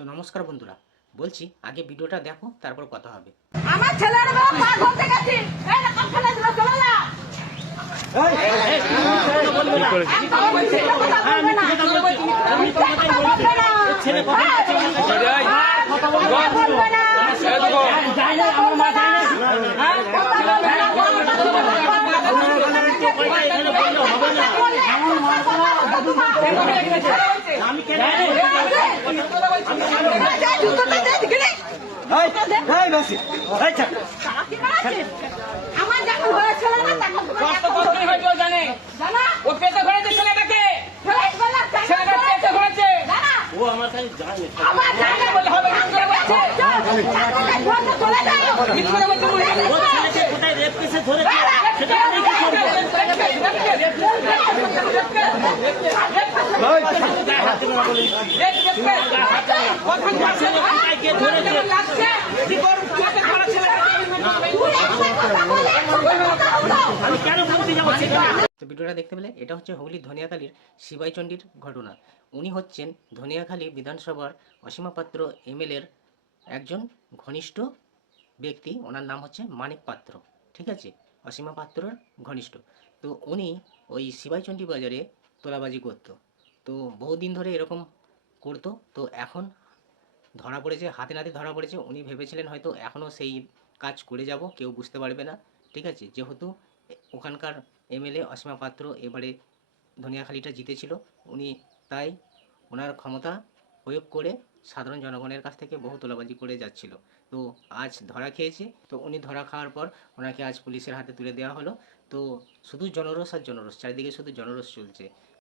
তো নমস্কার বন্ধুরা, বলছি আগে ভিডিওটা দেখো, তারপর কথা হবে। আমার ছেলের বাবা পা ধরতে গেছে, এই না কখন দিলো চলে যা। ছেলে কখন আমি কেন আমার যখন হয়েছিল না তখন কষ্ট কতদিন হয়েছে ও জানে? জানা ও পেটে ধরেছে ছেলেটাকে, ছেলেটা পেটে ধরেছে। ও আমার কাছে জানে। আমার জানা বললে হবে না, করে বলছে। চলে যাও কি করে বলছে বলছে? ও ছেলেকে কোথায় রেপ কেসে ধরেছে সেটা আমি কি করবো? কোথায় কে ধরেছে? আমি কেন বলতে যাবো সেটা? তো ভিডিওটা দেখতে পেলে, এটা হচ্ছে হুগলির ধনিয়াখালীর শিবাইচণ্ডীর ঘটনা। উনি হচ্ছেন ধনিয়াখালী বিধানসভার অসীমা পাত্র এমএলএর একজন ঘনিষ্ঠ ব্যক্তি। ওনার নাম হচ্ছে মানিক পাত্র, ঠিক আছে, অসীমা পাত্রর ঘনিষ্ঠ। তো উনি ওই শিবাইচণ্ডী বাজারে তোলাবাজি করতো। তো বহুদিন ধরে এরকম করতো। তো এখন ধরা পড়েছে, হাতে নাতে ধরা পড়েছে। উনি ভেবেছিলেন হয়তো এখনও সেই কাজ করে যাব, কেউ বুঝতে পারবে না, ঠিক আছে। যেহেতু ওখানকার এমএলএ অসীমা পাত্র এবারে ধনিয়াখালীটা জিতেছিল, উনি তাই ওনার ক্ষমতা প্রয়োগ করে সাধারণ জনগণের কাছ থেকে বহু তোলাবাজি করে যাচ্ছিল। তো আজ ধরা খেয়েছে। তো উনি ধরা খাওয়ার পর ওনাকে আজ পুলিশের হাতে তুলে দেওয়া হলো। তো শুধু জনরোষ আর জনরোষ, চারিদিকে শুধু জনরোষ চলছে।